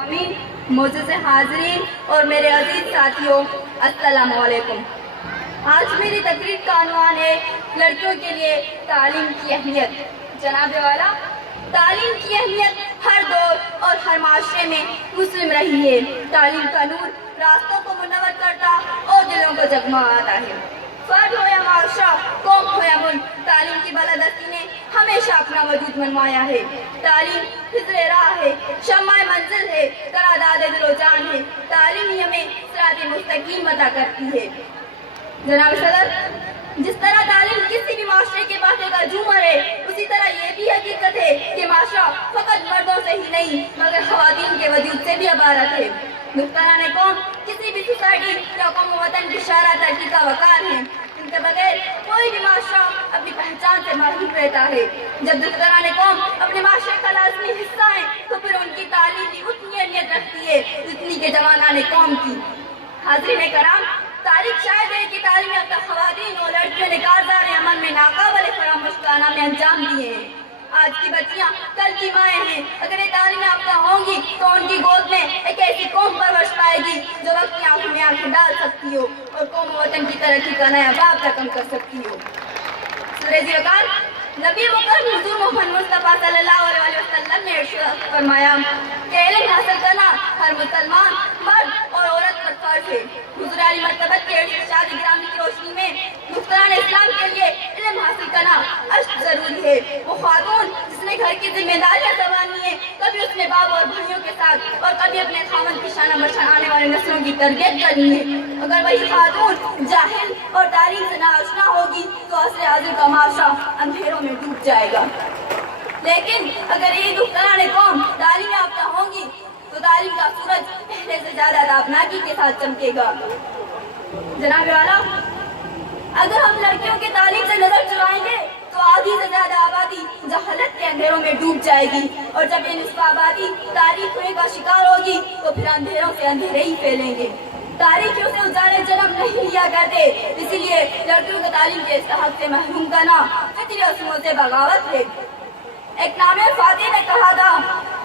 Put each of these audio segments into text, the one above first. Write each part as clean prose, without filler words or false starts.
आमीन। मोअज़्ज़ज़ हाज़रीन और मेरे अजीज साथियों, अस्सलाम वालेकुम। आज मेरी तकरीर का उन्वान है लड़कियों के लिए तालीम की अहमियत। जनाब वाला, तालीम की अहमियत हर दौर और हर माशरे में मुस्लिम रही है। तालीम का नूर रास्तों को मुनव्वर करता और दिलों को जगमगाता है। फर्द हो या माशरा, कौम हो या मुल्क, तालीम की बालादस्ती ने हमेशा अपना वजूद मनवाया है। तालीम हिज़्र राह है, शम्माए मंजिल है, करादाद दिलो जान है। तालीम ही हमें सिरात मुस्तकीम अता करती है। जनाब सदर, जिस तरह तालीम किसी भी माशरे के बाटे का झूमर है, उसी तरह ये भी हकीकत है कि माशरा फकत मर्दों से ही नहीं मगर ख़वातीन के वजूद से भी इबारत है। मुख्तराने कौम किसी भी सोसाइटी या कौम वतन की शारा तरक्की का वकार है। इनके बगैर कोई भी माशरा अपनी पहचान से महरूम रहता है। जब दुश्मनाने कौम अपने माशरे का लाज़मी हिस्सा है तो फिर उनकी तालीम भी उतनी अहमियत रखती है जितनी के जवानाने कौम की। हाज़रीन कराम, तारीख शायद है कि तालीम याफ्ता ख़वातीन और लड़कियों ने कारदार अमल में नाकाबिल फरामोश कारनामे अंजाम दिए हैं। आज की बच्चियाँ कल की माएँ हैं। अगर ये तालीम याफ्ता होंगी तो उनकी गोद में एक ऐसी कौम परवरिश पाएगी जो वक्त की आंखों में आंखें डाल सकती हो और कौम वतन की तरक्की का नया बाब रकम कर सकती हो। सूरह ज़िलक़ार, नबी मुकर्रम हुज़ूर मोहम्मद मुस्तफ़ा सल्लल्लाहु अलैहि वसल्लम ने इरशाद फरमाया कि इल्म हासिल करना हर मुसलमान मर्द और औरत पर फर्ज है। हुज़ूर आली मर्तबत के इरशाद गिरामी की रोशनी में मुख्तरान इस्लाम के लिए इल्म हासिल करना अष्ट जरूरी है। वो खातून जिसने घर की जिम्मेदारियां संभालनी है, कभी उसने बाप और भाइयों के साथ और कभी अपने खामन की शाना बशान आने वाले नस्लों की तरबियत करनी है। अगर वही खातून जाहिल और तालीम से नाआशना होगी तो असर हाजिर का माशरा अंधेरों में डूब जाएगा। लेकिन अगर ये मुख्तरान कौम तालीम याफ्ता होंगी तो तालीम का सूरज पहले से ज्यादा ताबनाकी के साथ चमकेगा। जनाब वाला, अगर हम लड़कियों की तालीम से नजर चुराएंगे तो आधी से ज्यादा आबादी जहालत के अंधेरों में डूब जाएगी और जब ये निस्फ आबादी तारीख होने का शिकार होगी तो फिर अंधेरों से अंधेरे ही फैलेंगे। तारीखियों से उजाले जन्म नहीं लिया करते, इसीलिए लड़कियों को तालीम के इस्तेमाल से महरूम करना फितरी रस्मों से बगावत है। एक नामे फातिह ने कहा था,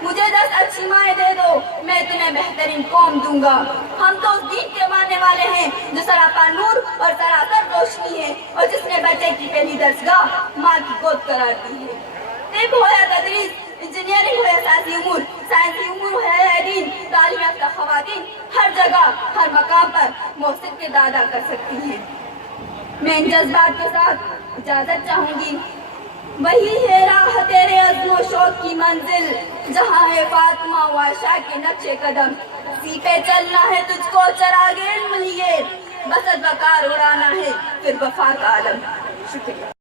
मुझे 10 अच्छी माएँ दे दो, मैं तुम्हें बेहतरीन कौम दूंगा। हम तो उस दीन के मानने वाले हैं जो सरापा नूर और सरासर रोशनी है और जिसने बच्चे की पहली दरसगाह माँ की गोद करार दी है। तिब हो या तदरीस, इंजीनियरिंग हो या साइंसी उमूर, साइंसी उमूर हो या दीन, तालीम याफ्ता ख़वातीन हर जगह हर मकाम पर मौसिक के दादा कर सकती हैं। मैं इन जज्बात के साथ इजाजत चाहूंगी। वही है राह तेरे अज़्म शौक़ की मंजिल, जहाँ है फातिमा व आयशा के नक्शे कदम। सीपे चलना है तुझको चरागे इल्म लिए, बस बकार उड़ाना है फिर वफा का आलम। शुक्रिया।